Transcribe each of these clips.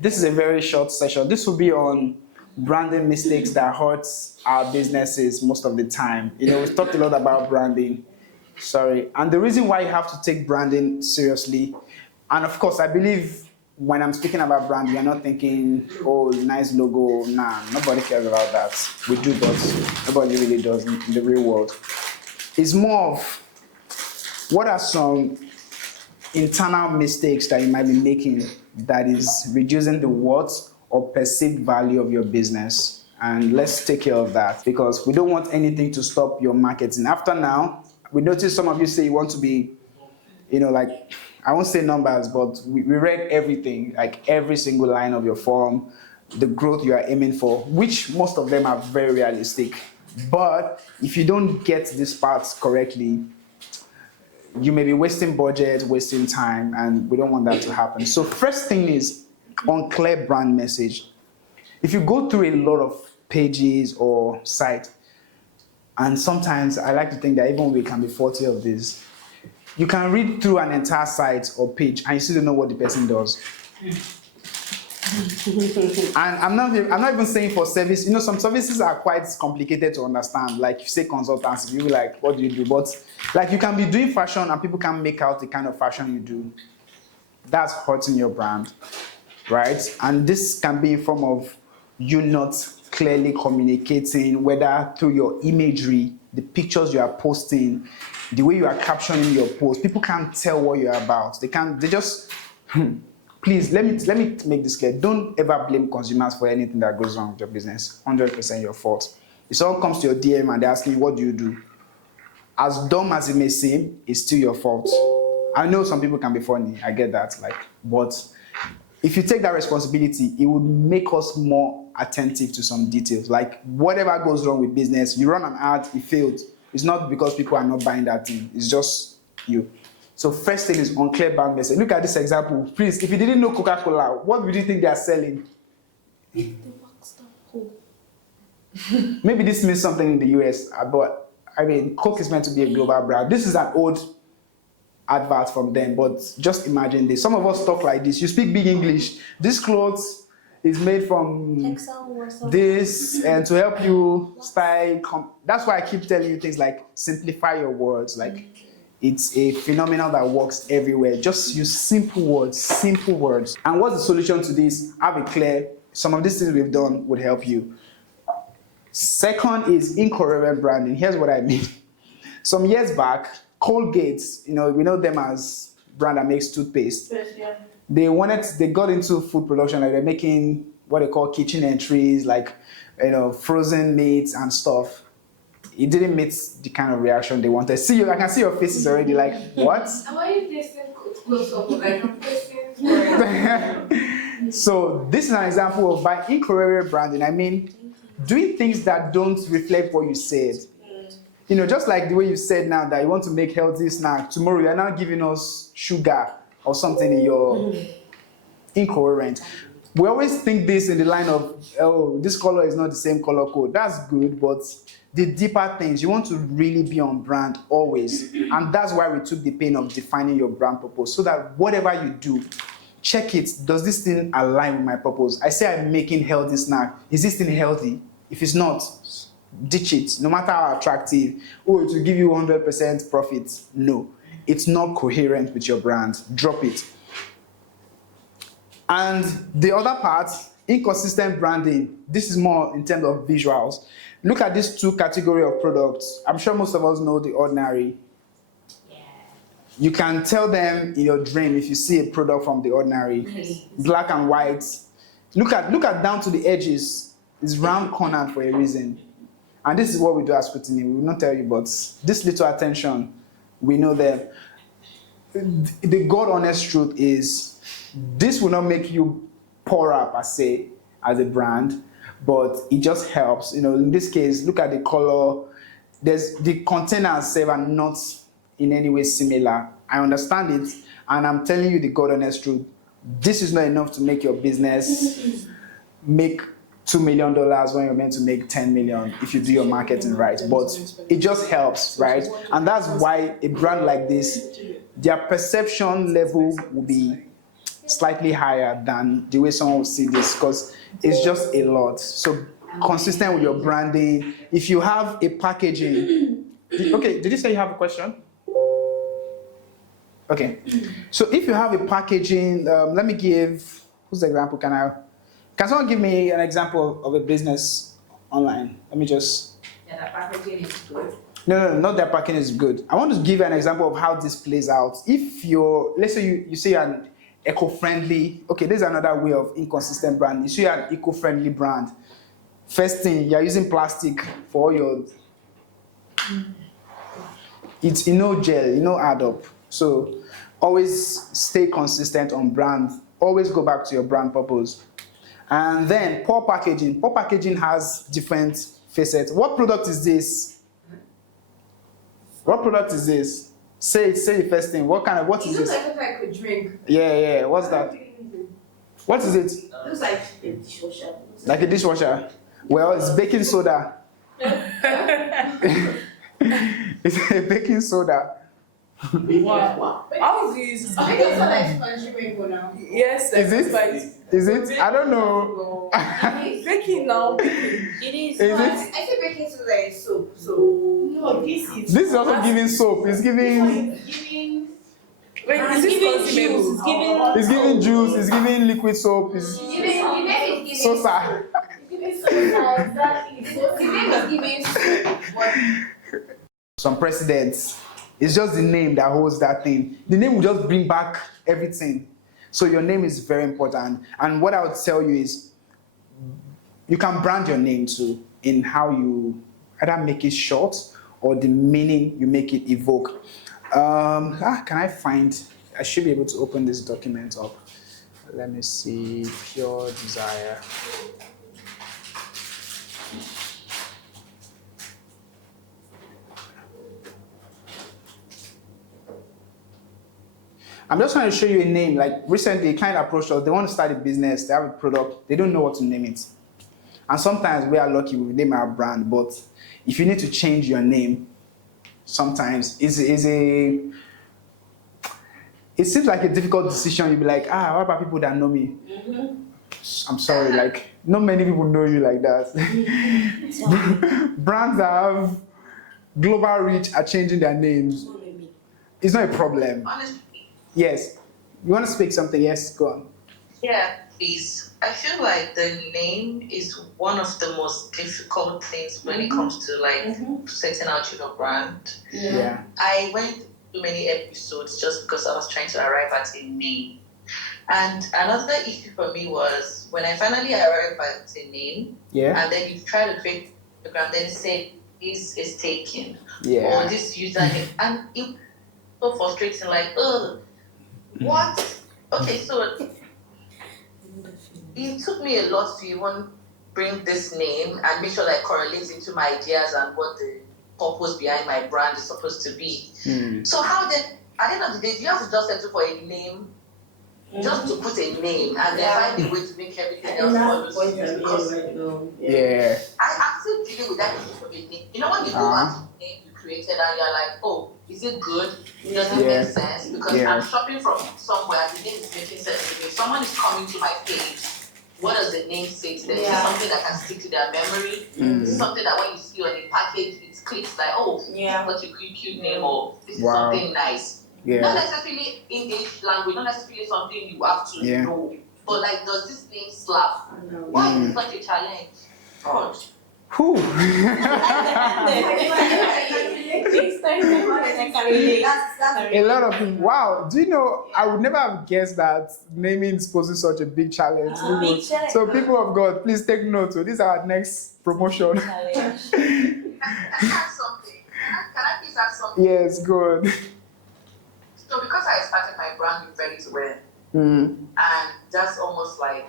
This is a very short session. This will be on branding mistakes that hurts our businesses most of the time. We've talked a lot about branding. Sorry. And the reason why you have to take branding seriously, and of course, I believe when I'm speaking about branding, you're not thinking, oh, nice logo. Nah, nobody cares about that. We do, but nobody really does in the real world. It's more of what are some internal mistakes that you might be making that is reducing the worth or perceived value of your business. And let's take care of that because we don't want anything to stop your marketing. After now, we noticed some of you say you want to be, like, I won't say numbers, but we read everything, like every single line of your form, the growth you are aiming for, which most of them are very realistic. But if you don't get these parts correctly, you may be wasting budget, wasting time, and we don't want that to happen. So first thing is unclear brand message. If you go through a lot of pages or sites, and sometimes I like to think that even we can be faulty of this, you can read through an entire site or page and you still don't know what the person does. And I'm not even saying for service. Some services are quite complicated to understand. Like you say consultancy, you'll be like, what do you do? But like you can be doing fashion and people can't make out the kind of fashion you do. That's hurting your brand, right? And this can be in form of you not clearly communicating, whether through your imagery, the pictures you are posting, the way you are captioning your post. People can't tell what you're about. They just please, let me make this clear. Don't ever blame consumers for anything that goes wrong with your business. 100% your fault. If someone comes to your DM and they're asking you, what do you do? As dumb as it may seem, it's still your fault. I know some people can be funny. I get that. But if you take that responsibility, it would make us more attentive to some details. Like whatever goes wrong with business, you run an ad, it failed. It's not because people are not buying that thing. It's just you. So first thing is unclear brand message. Look at this example. Please, if you didn't know Coca-Cola, what would you think they are selling? Maybe this means something in the US, but Coke is meant to be a global brand. This is an old advert from them, but just imagine this. Some of us talk like this. You speak big English. This clothes is made from this and to help you style. That's why I keep telling you things like simplify your words. Like it's a phenomenon that works everywhere. Just use simple words. And what's the solution to this? Have it clear. Some of these things we've done would help you. Second is incoherent branding. Here's what I mean. Some years back, Colgate, we know them as brand that makes toothpaste. Yes, yeah. They got into food production, like they're making what they call kitchen entries, like frozen meats and stuff. It didn't meet the kind of reaction they wanted. I can see your faces already like, what? Why are you tasting close up? Like I'm tasting. So this is an example of by incoherent branding. I mean, doing things that don't reflect what you said. Just like the way you said now that you want to make healthy snack. Tomorrow you are now giving us sugar or something in your incoherent. We always think this in the line of, oh, this color is not the same color code. That's good, but the deeper things, you want to really be on brand always. And that's why we took the pain of defining your brand purpose so that whatever you do, check it. Does this thing align with my purpose? I say I'm making healthy snack. Is this thing healthy? If it's not, ditch it. No matter how attractive. Oh, it will give you 100% profit. No, it's not coherent with your brand. Drop it. And the other part, inconsistent branding. This is more in terms of visuals. Look at these two categories of products. I'm sure most of us know The Ordinary. Yeah. You can tell them in your dream if you see a product from The Ordinary, black and white. Look at down to the edges. It's round cornered for a reason. And this is what we do at Scrutiny. We will not tell you, but this little attention, we know that the God honest truth is this will not make you poorer per se as a brand, but it just helps. In this case, look at the color. The containers are not in any way similar. I understand it, and I'm telling you the God honest truth. This is not enough to make your business make $2 million when you're meant to make 10 million if you do your marketing right. But it just helps, right? And that's why a brand like this, their perception level will be slightly higher than the way someone will see this because it's just a lot. So consistent with your branding. If you have a packaging, okay, did you say you have a question? Okay, so if you have a packaging, let me give, whose example can someone give me an example of a business online? Let me just. Yeah, the packaging is good. No, not that packaging is good. I want to give you an example of how this plays out. If let's say you say you're an eco-friendly, okay, there's another way of inconsistent brand. You say you're an eco-friendly brand. First thing, you're using plastic for all your, it's gel, add up. So always stay consistent on brand. Always go back to your brand purpose. And then poor packaging. Poor packaging has different facets. What product is this? What product is this? Say the first thing. What is It this? looks like something I could drink. Yeah. What's that? What is it? It looks like a dishwasher. Like a dishwasher. Well, it's baking soda. It's a baking soda. Wow. How is this? I think it's not like spongy rainbow now. Yes, Is it? spicy. Is it? I don't know. Baking now. It is. Is it? I think baking soda is soap. So No, this is. This is also giving soap. It's giving. giving. Wait, is this consumable? It's giving juice. It's giving liquid soap. It's The name is giving. sosa. Giving soda, exactly. So the name is giving soap. But Some presidents. It's just the name that holds that thing. The name will just bring back everything. So your name is very important. And what I would tell you is, you can brand your name too in how you either make it short or the meaning you make it evoke. Can I find? I should be able to open this document up. Let me see. Pure desire. I'm just trying to show you a name. Like recently, a client approached us. They want to start a business. They have a product. They don't know what to name it. And sometimes we are lucky we name our brand. But if you need to change your name, sometimes it seems like a difficult decision. You'll be like, what about people that know me? I'm sorry, like not many people know you like that. Brands that have global reach are changing their names. It's not a problem. Honestly, Yes. You want to speak something? Yes, go on. yeah, please. I feel like the name is one of the most difficult things when it comes to like setting out your brand. Yeah. I went through many episodes just because I was trying to arrive at a name. And another issue for me was when I finally arrived at a name, Yeah. and then you try to create Instagram, then it said this is taken, or Yeah. this username, and it's so frustrating. Like, what? Okay, so it took me a lot to even bring this name and make sure that it correlates into my ideas and what the purpose behind my brand is supposed to be. So how then, at the end of the day, do you have to just settle for a name, just to put a name, and then find a way to make everything else follow? Because Yeah. I'm still dealing with that issue of a name. You know when you go out to a name you created and you're like, oh, is it good? Does it Yeah. make sense? Because Yeah. I'm shopping from somewhere and the name is making sense to me. If someone is coming to my page, what does the name say to them? Is it something that can stick to their memory? Is it something that when you see on a package, it clicks like, oh, what a cute name, or this is Wow. something nice. Not Yeah. necessarily English language, not necessarily something you have to Yeah. know. But like, does this name slap? Why is it such a challenge? God. Whew. A lot of people. Wow. Do you know? I would never have guessed that naming is posing such a big challenge. So people of God, please take note. So this is our next promotion. Can I add something? Can I please add something? Yes, good. So because I started my brand with Ready to Wear, Mm. and that's almost like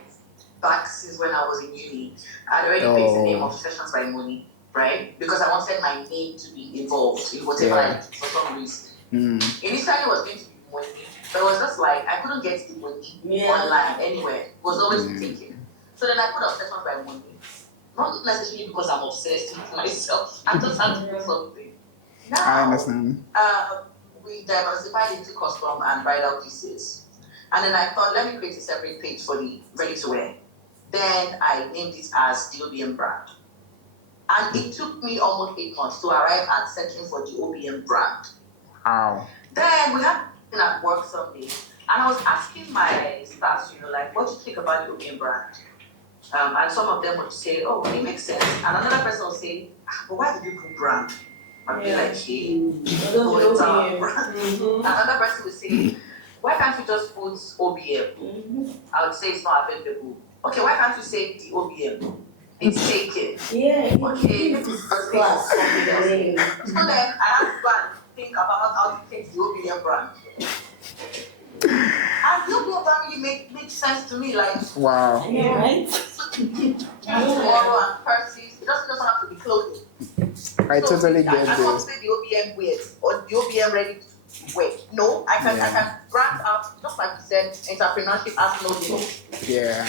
back since when I was in uni, I'd already picked the name of Sessions by Money, right? Because I wanted my name to be involved in whatever I did for some reason. Initially it was going to be money, but it was just like I couldn't get the money online anywhere. It was always taken. So then I put Obsessions by Money. Not necessarily because I'm obsessed with myself. I just had to do something. Now, I understand. we diversified into custom and bridal pieces. And then I thought, let me create a separate page for the ready to wear. Then I named it as the OBM brand. And it took me almost 8 months to arrive at searching for the OBM brand. Wow. Then we had been at work someday, and I was asking my staff, like, what do you think about the OBM brand? And some of them would say, oh, it makes sense. And another person would say, but why did you put brand? I'd be like, hey, it's our brand. Mm-hmm. Another person would say, why can't you just put OBM? I would say it's not available. Okay, why can't you say the OBM? It's taken. Yeah. Okay, This is let's class. So then I have to go and think about how to take the OBM brand. And the OBM brand really made sense to me. Like, Wow. Yeah, right? tomorrow and purses, it doesn't have to be clothing. I totally get I can't this. say the OBM wears or the OBM ready to wear. No, I can brand out, just like you said, entrepreneurship as no name. Yeah.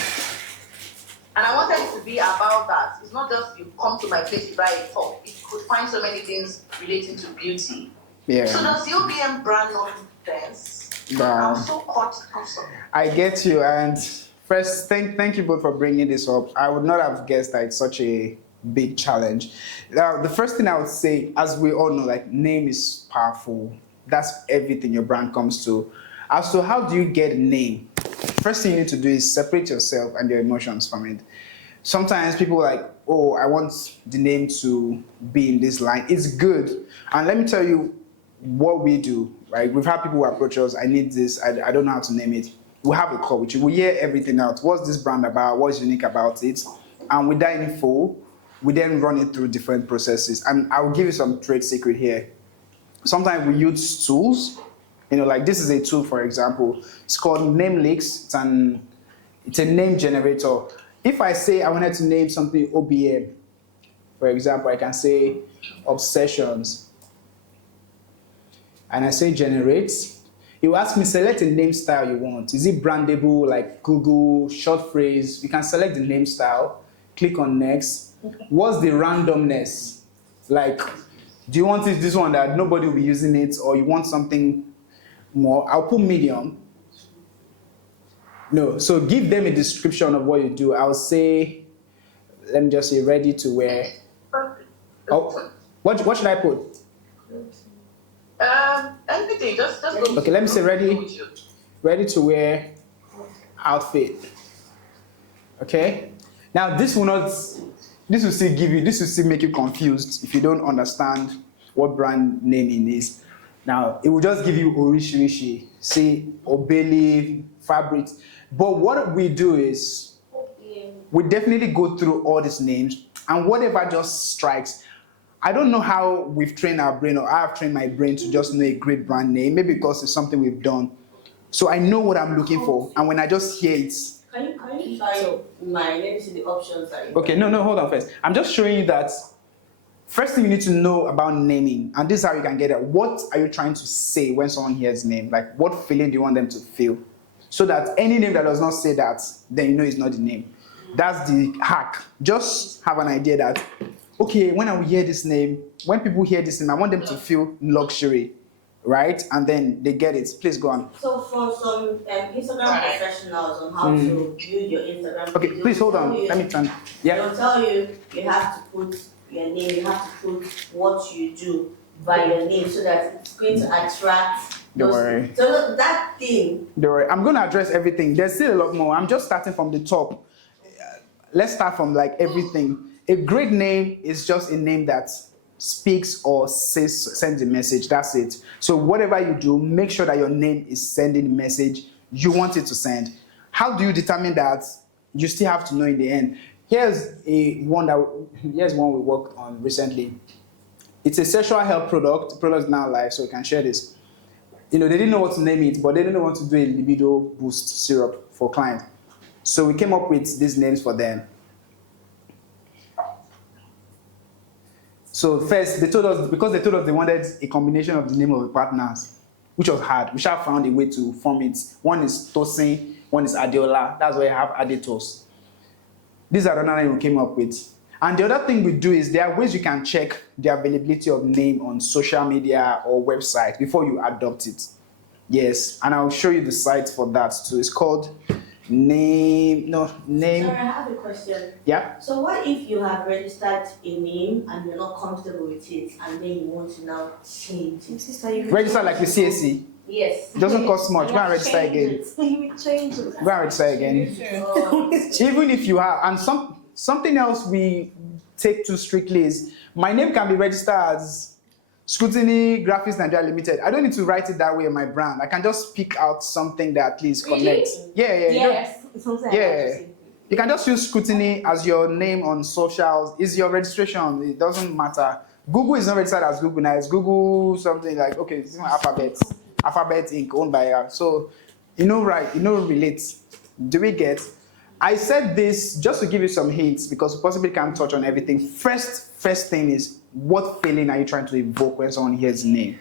And I wanted it to be about that. It's not just you come to my place, you buy a top. It could find so many things relating to beauty. So Yeah. does the OBM brand not make sense? Wow. I'm so caught off something. I get you. And first, thank you both for bringing this up. I would not have guessed that it's such a big challenge. Now, the first thing I would say, as we all know, like, name is powerful. That's everything your brand comes to. As to how do you get a name, first thing you need to do is separate yourself and your emotions from it. Sometimes people are like, oh, I want the name to be in this line. It's good. And let me tell you what we do, right? We've had people who approach us, I need this, I don't know how to name it. We'll have a call with you. We'll hear everything out. What's this brand about? What's unique about it? And with that info, we then run it through different processes. And I'll give you some trade secret here. Sometimes we use tools. Like this is a tool, for example. It's called Namelix. It's a name generator. If I say I wanted to name something OBM, for example, I can say obsessions. And I say generate. It will ask me, select a name style you want. Is it brandable, like Google, short phrase? You can select the name style, click on next. What's the randomness? Like, do you want this one that nobody will be using it, or you want something more? I'll put medium. No, so give them a description of what you do. I'll say, let me just say ready to wear. Oh, what should I put? Anything, just go. Okay, let me say ready to wear outfit. Okay. Now this will still make you confused if you don't understand what brand naming is. Now it will just give you orishirishi, say Obeleave, fabrics. But what we do is we definitely go through all these names, and whatever just strikes. I don't know how we've trained our brain, or I have trained my brain to just know a great brand name, maybe because it's something we've done. So I know what I'm looking for, and when I just hear it. Can you try your mind? Let me see the options that you Okay, no, hold on first. I'm just showing you that first thing you need to know about naming, and this is how you can get it. What are you trying to say when someone hears name? Like, what feeling do you want them to feel? So that any name that does not say that, then you know it's not the name. That's the hack. Just have an idea that, okay, when I will hear this name, when people hear this name, I want them to feel luxury, right? And then they get it. Please go on. So for some Instagram professionals on how to build your Instagram Okay, page, please hold on. they'll Let me turn. Yeah. They'll tell you have to put your name, you have to put what you do by your name so that it's going to attract. Don't worry. So that thing. Don't worry. I'm going to address everything. There's still a lot more. I'm just starting from the top. Let's start from like everything. A great name is just a name that speaks or sends a message. That's it. So whatever you do, make sure that your name is sending the message you want it to send. How do you determine that? You still have to know in the end. Here's one we worked on recently. It's a sexual health product. The product is now live, so we can share this. They didn't know what to name it, but they didn't want to do a libido boost syrup for clients. So we came up with these names for them. So first, they told us they wanted a combination of the name of the partners, which was hard. We should found a way to form it. One is Tosin, one is Adeola. That's why I have Adetos. These are the names we came up with. And the other thing we do is there are ways you can check the availability of name on social media or website before you adopt it. Yes, and I'll show you the site for that too. It's called name. Sorry, I have a question. Yeah. So what if you have registered a name and you're not comfortable with it and then you want to now change it? Register like the CAC. Yes. It doesn't cost much. Go and register again. You will change it. Go and register again. Oh. Even if you have, and something else we take too strictly is my name can be registered as Scrutiny Graphics Nigeria Limited. I don't need to write it that way in my brand. I can just pick out something that at least connects. Yeah. Yes. Something Yeah. You can just use Scrutiny as your name on socials. It's your registration. It doesn't matter. Google is not registered as Google now. It's Google something like, okay, it's not Alphabet Inc. owned by her. So, right, relate. Do we get? I said this just to give you some hints because we possibly can't touch on everything. First thing is, what feeling are you trying to evoke when someone hears name?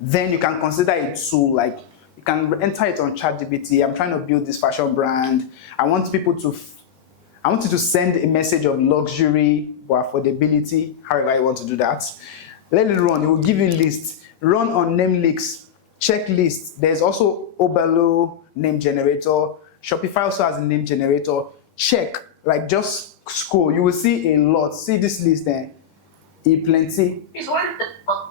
Then you can consider it tool, like you can enter it on ChatGPT. I'm trying to build this fashion brand. I want you to send a message of luxury or affordability, however you want to do that. Let it run. It will give you a list. Run on name leaks, checklist. There's also Obalo name generator. Shopify also has a name generator. Check, like just scroll. You will see a lot. See this list there. Plenty. It's one of the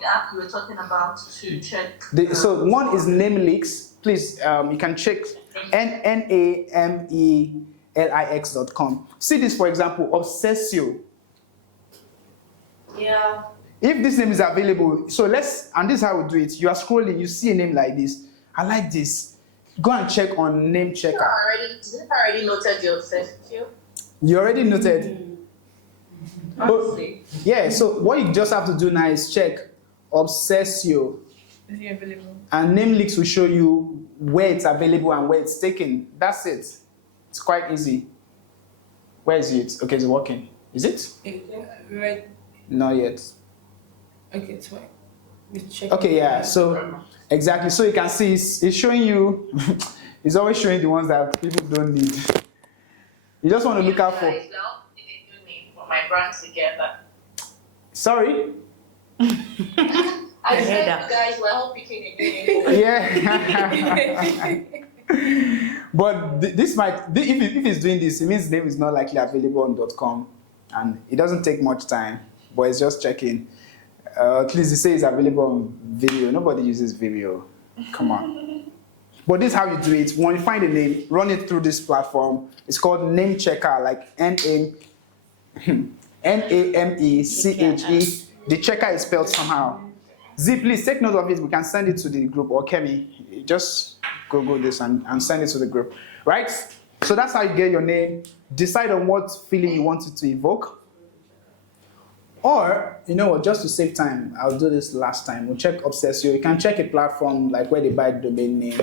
app we were talking about to check. So one is name leaks. Please, you can check namelix.com. See this, for example, Obsessio. Yeah. If this name is available, and this is how we do it. You are scrolling, you see a name like this. I like this. Go and check on name checker. I already noted your Obsessio. You already noted. Honestly. Yeah, so what you just have to do now is check Obsessio. Is it available? And name leaks will show you where it's available and where it's taken. That's it. It's quite easy. Where is it? Okay, it's working. Is it? Right. Not yet. Okay, it's fine. We check. Okay, yeah. So exactly. So you can see it's showing you. It's always showing the ones that people don't need. You just want to look out for. Guys, now need a new name for my brand together. Sorry. I said you guys were all picking a new name. Yeah. But this might, if it's doing this, it means the name is not likely available on .com, and it doesn't take much time. But it's just checking. At least it says it's available on video. Nobody uses video. Come on. But this is how you do it. When you find a name, run it through this platform. It's called Name Checker, like Nameche. The checker is spelled somehow. Z, please take note of it. We can send it to the group, or Kemi. Just Google this and send it to the group. Right? So that's how you get your name. Decide on what feeling you want it to evoke. Or, you know what, just to save time, I'll do this last time. We'll check Obsessio. You can check a platform like where they buy the domain name.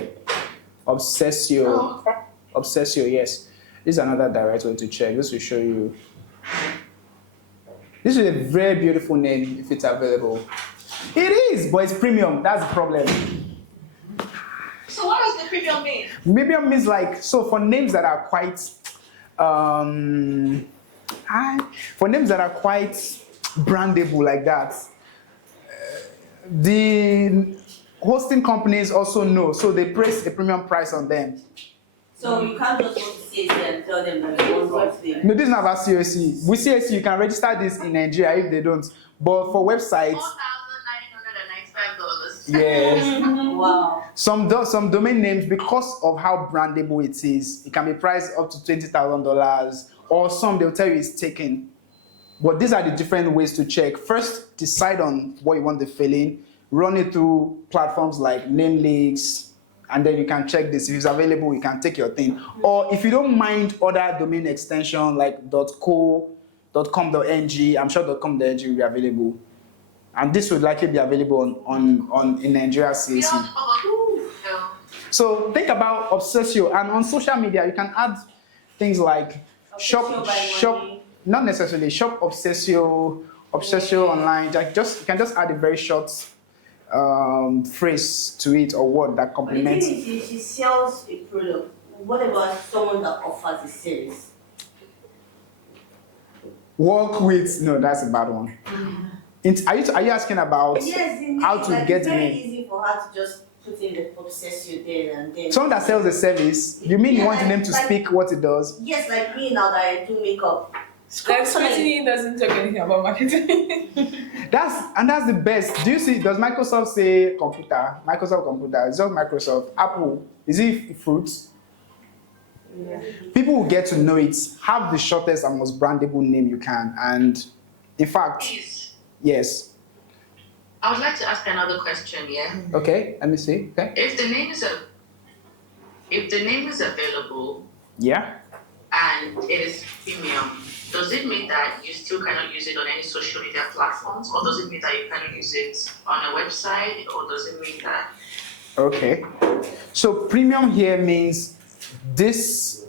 Obsessio. Oh, okay. Obsessio, yes. This is another direct way to check. This will show you. This is a very beautiful name if it's available. It is, but it's premium. That's the problem. So what does the premium mean? Premium means like, so for names that are quite, brandable like that, the hosting companies also know, so they place a premium price on them. So you can't just go to CAC and tell them that you want what they. No, this is not about CAC. With CAC, you can register this in Nigeria if they don't. But for websites, $4,995. yes. Wow. Some domain names, because of how brandable it is, it can be priced up to $20,000, or some they'll tell you it's taken. But these are the different ways to check. First, decide on what you want the feeling. Run it through platforms like NameLeaks, and then you can check this. If it's available, you can take your thing. Or if you don't mind other domain extension like .co, .com.ng, I'm sure .com.ng will be available. And this would likely be available on in Nigeria CAC. So think about Obsessio, and on social media you can add things like shop, not necessarily shop Obsessio online. You can just add a very short phrase to it or word that complements. But the thing is, she sells a product. What about someone that offers a service? Work with, no, that's a bad one. Are you asking about Yes, how to like get it's very name? easy for her to just put in the obsess you did and then. Someone that sells a service, you mean you want the name to speak what it does? Yes, like me now that I do makeup. Like Sweetie doesn't talk anything about marketing. That's the best. Do you see? Does Microsoft say computer? Microsoft computer. It's just Microsoft. Apple. Is it fruits? Yeah. People will get to know it. Have the shortest and most brandable name you can. And in fact, Please, yes. I would like to ask another question. Yeah. Okay. Let me see. Okay. If the name is available Yeah. and it is premium, does it mean that you still cannot use it on any social media platforms, or does it mean that you cannot use it on a website, or does it mean that? Okay. So premium here means this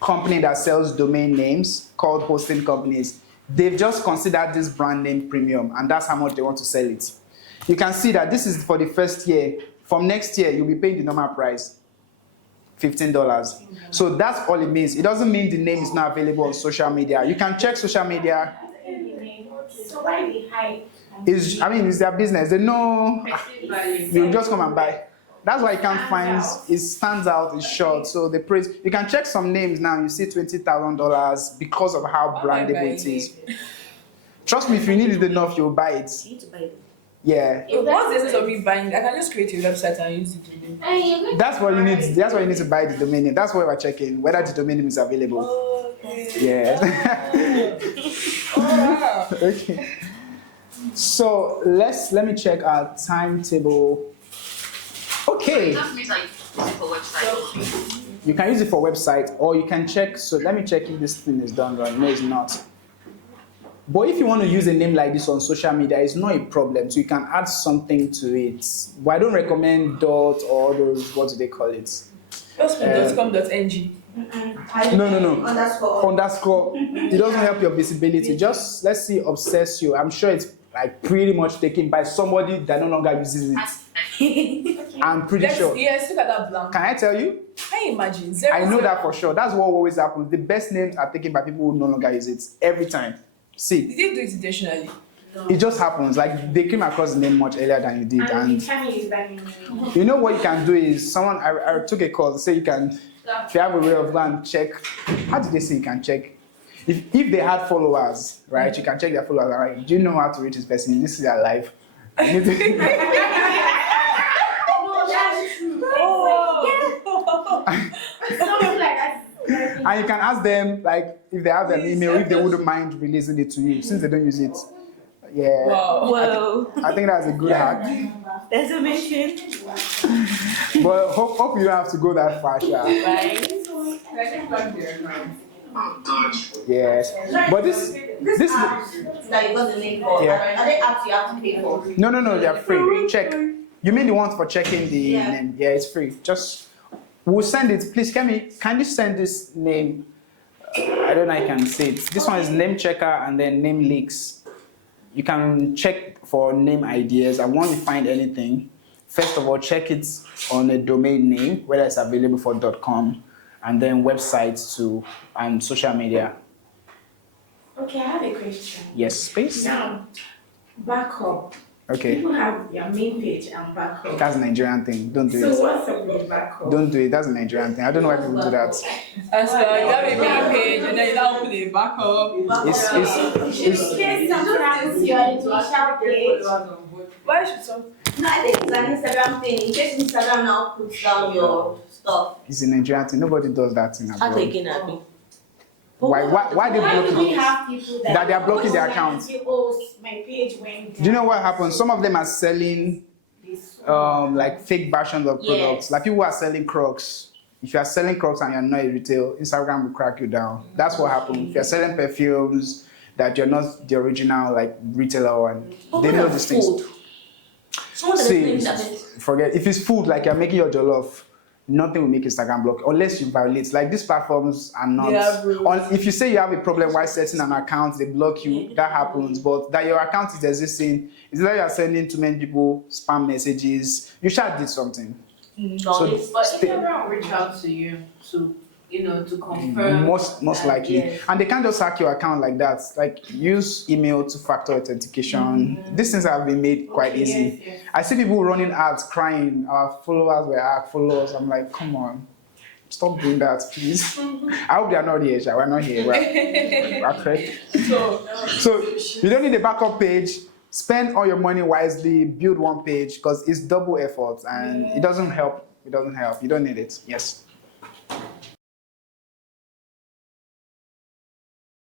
company that sells domain names called hosting companies. They've just considered this brand name premium, and that's how much they want to sell it. You can see that this is for the first year. From next year, you'll be paying the normal price, $15. So that's all it means. It doesn't mean the name is not available on social media. You can check social media. So why the hype? It's their business. They know you just come and buy. That's why you can't find it stands out, it's short. So the price you can check some names now, you see $20,000 because of how brandable it is. Trust me, if you need it enough, you'll buy it. You need to buy it. Yeah. What's the essence of me buying? I can just create a website and use it to do. That's what you need. That's why you need to buy the domain name. That's why we're checking whether the domain name is available. Okay. Yeah. Oh, wow. Okay. So let me check our timetable. Okay. It just means that you use it for website. You can use it for website, or you can check. So let me check if this thing is done right. No, it's not. But if you want to use a name like this on social media, it's not a problem. So you can add something to it. But I don't recommend dot or those, what do they call it? Just.com.ng. No. Underscore. Underscore. It doesn't help your visibility. Just let's see, obsess you. I'm sure it's like pretty much taken by somebody that no longer uses it. I'm pretty sure. Yes, look at that blank. Can I tell you? Can you imagine? Zero, I know zero. that for sure. That's what always happens. The best names are taken by people who no longer use it every time. See, Did they do it intentionally? it just happens. Like they came across the name much earlier than you did, And you and can use that name. you know what you can do is someone. I took a call. Say you can. If you have a way of going and check. How did they say you can check? If they had followers, right? You can check their followers. Right? Do you know how to reach this person? This is their life. You need to- No, that's true. Oh. Something like that. And you can ask them, like, if they have an email, if they wouldn't mind releasing it to you, since they don't use it. Yeah. Wow. Whoa. I think that's a good hack. There's a mission. But hope you don't have to go that far, Sha. Right? Oh gosh. Yes. But this That you got the link for. Yeah. Are they apps you have to pay for? no, they're free. Check. You mean the ones for checking the Yeah. name? Yeah, it's free. Just we'll send it. Please, can you send this name? I don't know. I can see it. This one is name checker and then name leaks. You can check for name ideas, and once you find anything, first of all, check it on a domain name, whether it's available for .com, and then websites too, and social media. Okay, I have a question. Yes, space. Now, backup. Okay, People have their main page and backup. that's a Nigerian thing. Don't do So it. what's up with backup? Don't do it. That's a Nigerian thing. I don't know why people do that. And so you have a main page and then you now open a backup. It's In case something happens to your initial page. Why should some? No, I think it's an Instagram thing. In case Instagram now puts down your stuff. It's a Nigerian thing. Nobody does that in Start abroad. taking at me. Why they Why do blocking we it? have people That they are blocking their account. Oh, my page went down. Do you know what happens? Some of them are selling This like fake versions of products. Yes. Like people are selling Crocs. If you are selling Crocs and you're not in retail, Instagram will crack you down. That's what happens. If you're selling perfumes that you're not the original like retailer one, they know these things. Someone that See, is that forget if it's food like you're making your jollof, nothing will make Instagram block unless you violate. Like these platforms are not. They have rules. If you say you have a problem while setting an account, they block you. That happens. But that your account is existing, is that you are sending too many people spam messages. You should did something. knowledge. So But if stay- everyone reach out to you to to confirm. Most that, likely. yes. And they can't just hack your account like that. Like use email to factor authentication. These things have been made quite Okay, easy. yes, yes. I see people running ads crying, our followers were hacked, followers. I'm like, come on. Stop doing that, please. I hope they are not here, Sha. We're not here. We're correct. So you don't need a backup page. Spend all your money wisely, build one page because it's double effort and it doesn't help. It doesn't help. You don't need it. Yes.